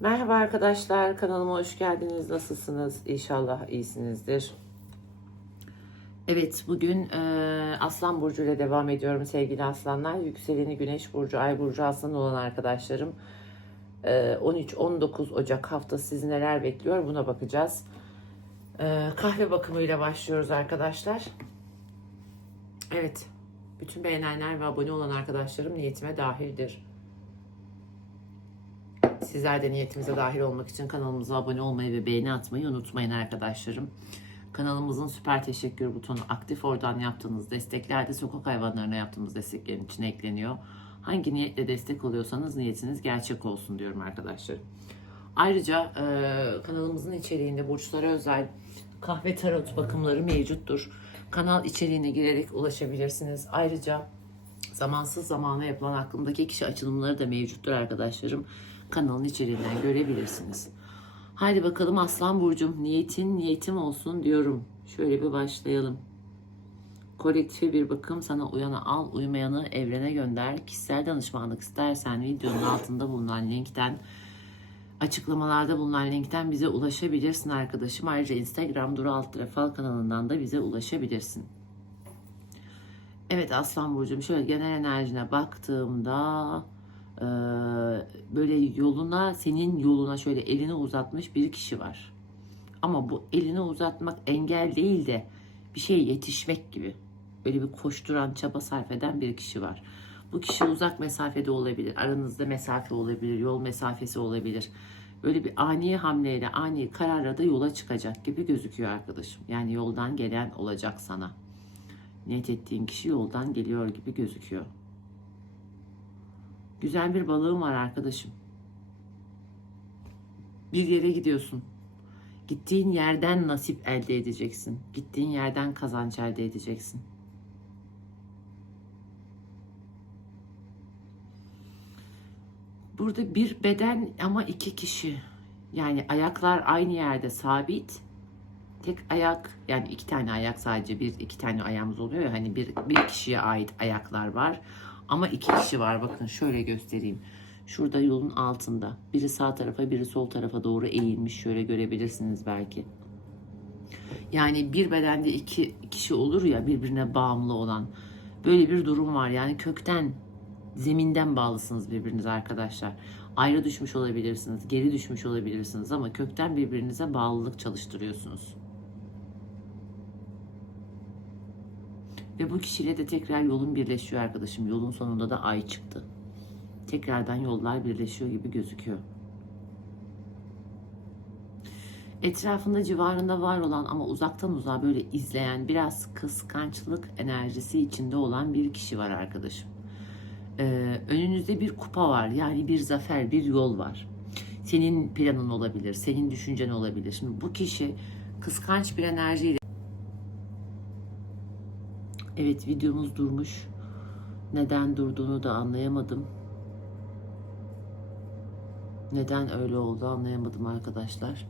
Merhaba arkadaşlar, kanalıma hoş geldiniz. Nasılsınız? İnşallah iyisinizdir. Evet, bugün e, Aslan Burcu ile devam ediyorum sevgili aslanlar. Yükseleni Güneş Burcu, Ay Burcu Aslan olan arkadaşlarım. E, 13-19 Ocak haftası sizi neler bekliyor buna bakacağız. E, kahve bakımıyla başlıyoruz arkadaşlar. Evet, bütün beğenenler ve abone olan arkadaşlarım niyetime dahildir. Sizler de niyetimize dahil olmak için kanalımıza abone olmayı ve beğeni atmayı unutmayın arkadaşlarım. Kanalımızın süper teşekkür butonu aktif oradan yaptığınız destekler de sokak hayvanlarına yaptığımız desteklerin içine ekleniyor. Hangi niyetle destek oluyorsanız niyetiniz gerçek olsun diyorum arkadaşlar. Ayrıca e, kanalımızın içeriğinde burçlara özel kahve tarot bakımları mevcuttur. Kanal içeriğine girerek ulaşabilirsiniz. Ayrıca zamansız zamana yapılan aklımdaki kişi açılımları da mevcuttur arkadaşlarım. Kanalın içeriğinden görebilirsiniz. Haydi bakalım Aslan Burcum niyetin niyetim olsun diyorum. Şöyle bir başlayalım. Kolektife bir bakım sana uyanı al uymayanı evrene gönder. Kişisel danışmanlık istersen videonun altında bulunan linkten açıklamalarda bulunan linkten bize ulaşabilirsin arkadaşım. Ayrıca Instagram Duru Alt Fal kanalından da bize ulaşabilirsin. Evet Aslan Burcu'm şöyle genel enerjine baktığımda böyle yoluna senin yoluna şöyle elini uzatmış bir kişi var. Ama bu elini uzatmak engel değil de bir şeye yetişmek gibi. Böyle bir koşturan, çaba sarf eden bir kişi var. Bu kişi uzak mesafede olabilir. Aranızda mesafe olabilir, yol mesafesi olabilir. Böyle bir ani hamleyle, ani kararla da yola çıkacak gibi gözüküyor arkadaşım. Yani yoldan gelen olacak sana. Niyet ettiğin kişi yoldan geliyor gibi gözüküyor. Güzel bir balığım var arkadaşım. Bir yere gidiyorsun. Gittiğin yerden nasip elde edeceksin. Gittiğin yerden kazanç elde edeceksin. Burada bir beden ama iki kişi. Yani ayaklar aynı yerde sabit. Tek ayak yani iki tane ayak sadece bir iki tane ayağımız oluyor ya hani bir, bir kişiye ait ayaklar var. Ama iki kişi var bakın şöyle göstereyim. Şurada yolun altında. Biri sağ tarafa biri sol tarafa doğru eğilmiş. Şöyle görebilirsiniz belki. Yani bir bedende iki kişi olur ya birbirine bağımlı olan. Böyle bir durum var. Yani kökten, zeminden bağlısınız birbirinize arkadaşlar. Ayrı düşmüş olabilirsiniz, geri düşmüş olabilirsiniz ama kökten birbirinize bağlılık çalıştırıyorsunuz. Ve bu kişiyle de tekrar yolun birleşiyor arkadaşım. Yolun sonunda da ay çıktı. Tekrardan yollar birleşiyor gibi gözüküyor. Etrafında civarında var olan ama uzaktan uzağa böyle izleyen biraz kıskançlık enerjisi içinde olan bir kişi var arkadaşım. Ee, önünüzde bir kupa var yani bir zafer bir yol var. Senin planın olabilir, senin düşüncen olabilir. Şimdi bu kişi kıskanç bir enerjiyle Evet videomuz durmuş. Neden durduğunu da anlayamadım. Neden öyle oldu anlayamadım arkadaşlar.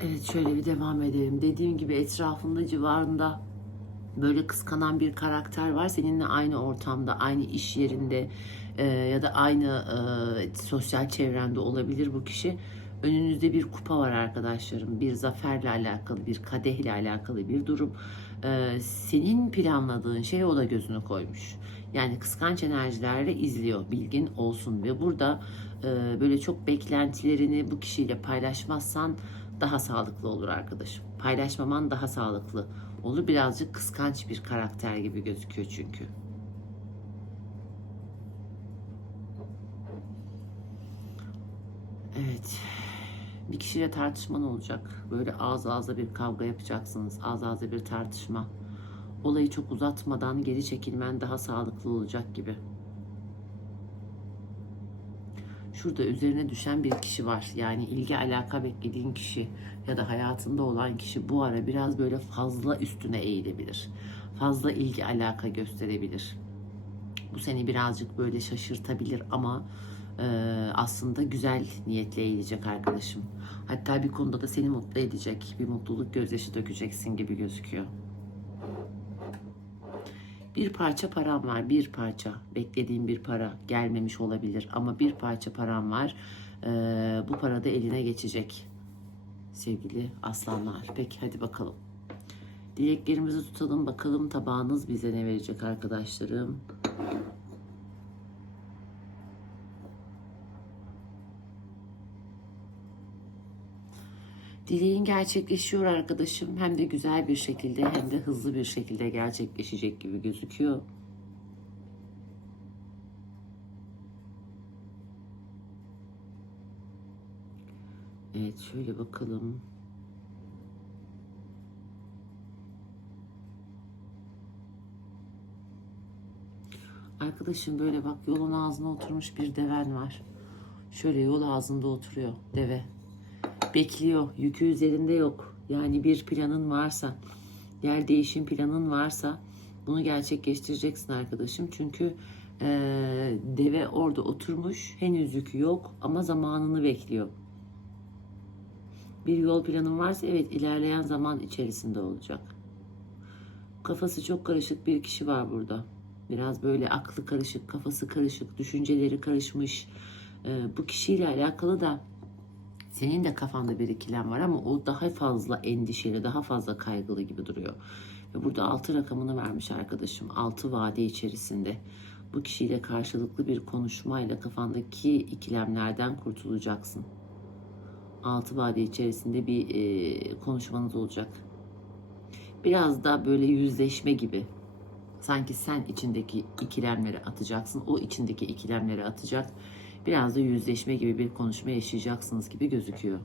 Evet şöyle bir devam edelim. Dediğim gibi etrafında civarında böyle kıskanan bir karakter var. Seninle aynı ortamda, aynı iş yerinde e, ya da aynı e, sosyal çevrende olabilir bu kişi. Önünüzde bir kupa var arkadaşlarım. Bir zaferle alakalı, bir kadehle alakalı bir durum. E, senin planladığın şey o da gözünü koymuş. Yani kıskanç enerjilerle izliyor. Bilgin olsun ve burada e, böyle çok beklentilerini bu kişiyle paylaşmazsan daha sağlıklı olur arkadaşım. Paylaşmaman daha sağlıklı olur. Birazcık kıskanç bir karakter gibi gözüküyor çünkü. Evet. Bir kişiyle tartışman olacak. Böyle ağız ağza bir kavga yapacaksınız. Ağız ağza bir tartışma. Olayı çok uzatmadan geri çekilmen daha sağlıklı olacak gibi. Şurada üzerine düşen bir kişi var. Yani ilgi alaka beklediğin kişi ya da hayatında olan kişi bu ara biraz böyle fazla üstüne eğilebilir. Fazla ilgi alaka gösterebilir. Bu seni birazcık böyle şaşırtabilir ama aslında güzel niyetle eğilecek arkadaşım. Hatta bir konuda da seni mutlu edecek. Bir mutluluk gözyaşı dökeceksin gibi gözüküyor. Bir parça param var, bir parça. Beklediğim bir para gelmemiş olabilir ama bir parça param var. Ee, bu para da eline geçecek sevgili aslanlar. Peki hadi bakalım. Dileklerimizi tutalım bakalım tabağınız bize ne verecek arkadaşlarım. Dileğin gerçekleşiyor arkadaşım. Hem de güzel bir şekilde hem de hızlı bir şekilde gerçekleşecek gibi gözüküyor. Evet şöyle bakalım. Arkadaşım böyle bak yolun ağzına oturmuş bir deven var. Şöyle yol ağzında oturuyor deve. Bekliyor. Yükü üzerinde yok. Yani bir planın varsa, yer değişim planın varsa bunu gerçekleştireceksin arkadaşım. Çünkü eee, deve orada oturmuş. Henüz yükü yok ama zamanını bekliyor. Bir yol planın varsa evet ilerleyen zaman içerisinde olacak. Kafası çok karışık bir kişi var burada. Biraz böyle aklı karışık, kafası karışık, düşünceleri karışmış. Ee, bu kişiyle alakalı da senin de kafanda bir ikilem var ama o daha fazla endişeli, daha fazla kaygılı gibi duruyor. Ve burada altı rakamını vermiş arkadaşım. Altı vade içerisinde. Bu kişiyle karşılıklı bir konuşmayla kafandaki ikilemlerden kurtulacaksın. Altı vade içerisinde bir e, konuşmanız olacak. Biraz da böyle yüzleşme gibi. Sanki sen içindeki ikilemleri atacaksın, o içindeki ikilemleri atacak. Biraz da yüzleşme gibi bir konuşma yaşayacaksınız gibi gözüküyor.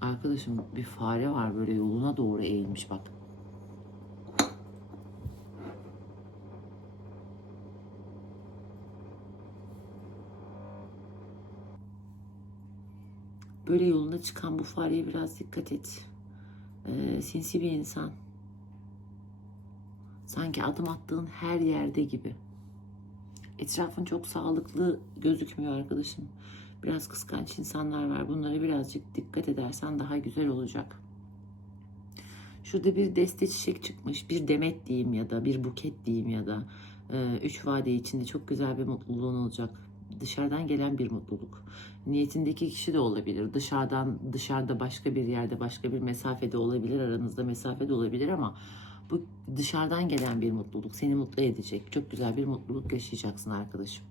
Arkadaşım bir fare var böyle yoluna doğru eğilmiş bak. Böyle yoluna çıkan bu fareye biraz dikkat et. Ee, sinsi bir insan. Sanki adım attığın her yerde gibi. Etrafın çok sağlıklı gözükmüyor arkadaşım. Biraz kıskanç insanlar var. Bunlara birazcık dikkat edersen daha güzel olacak. Şurada bir deste çiçek çıkmış. Bir demet diyeyim ya da bir buket diyeyim ya da e, üç vade içinde çok güzel bir mutluluğun olacak. Dışarıdan gelen bir mutluluk. Niyetindeki kişi de olabilir. Dışarıdan dışarıda başka bir yerde başka bir mesafede olabilir. Aranızda mesafe de olabilir ama bu dışarıdan gelen bir mutluluk seni mutlu edecek. Çok güzel bir mutluluk yaşayacaksın arkadaşım.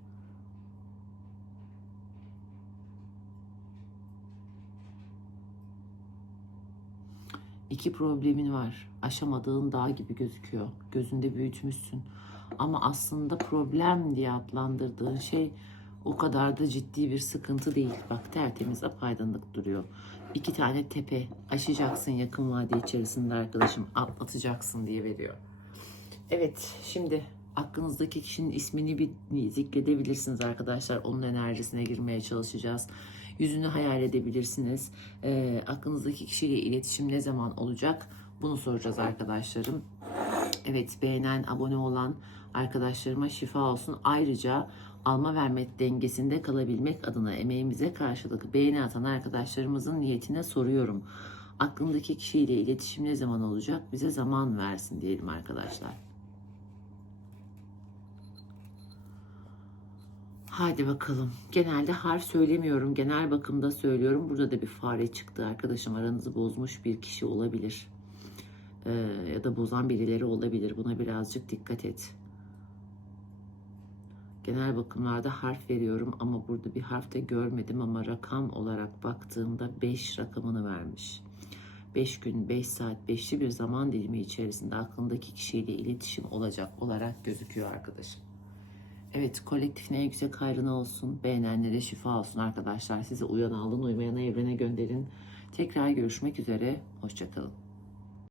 İki problemin var. Aşamadığın dağ gibi gözüküyor. Gözünde büyütmüşsün. Ama aslında problem diye adlandırdığın şey o kadar da ciddi bir sıkıntı değil. Bak tertemiz apaydınlık duruyor. İki tane tepe aşacaksın yakın vade içerisinde arkadaşım. Atlatacaksın diye veriyor. Evet şimdi aklınızdaki kişinin ismini bir zikredebilirsiniz arkadaşlar. Onun enerjisine girmeye çalışacağız. Yüzünü hayal edebilirsiniz. Ee, aklınızdaki kişiyle iletişim ne zaman olacak? Bunu soracağız arkadaşlarım. Evet beğenen, abone olan arkadaşlarıma şifa olsun. Ayrıca alma verme dengesinde kalabilmek adına emeğimize karşılık beğeni atan arkadaşlarımızın niyetine soruyorum. Aklındaki kişiyle iletişim ne zaman olacak? Bize zaman versin diyelim arkadaşlar. Hadi bakalım. Genelde harf söylemiyorum. Genel bakımda söylüyorum. Burada da bir fare çıktı. Arkadaşım aranızı bozmuş bir kişi olabilir. Ee, ya da bozan birileri olabilir. Buna birazcık dikkat et. Genel bakımlarda harf veriyorum ama burada bir harf de görmedim ama rakam olarak baktığımda 5 rakamını vermiş. 5 gün, 5 saat, 5'li bir zaman dilimi içerisinde aklındaki kişiyle iletişim olacak olarak gözüküyor arkadaşım. Evet kolektif ne yüksek hayrına olsun. Beğenenlere şifa olsun arkadaşlar. Size uyan alın uymayana evrene gönderin. Tekrar görüşmek üzere. Hoşçakalın.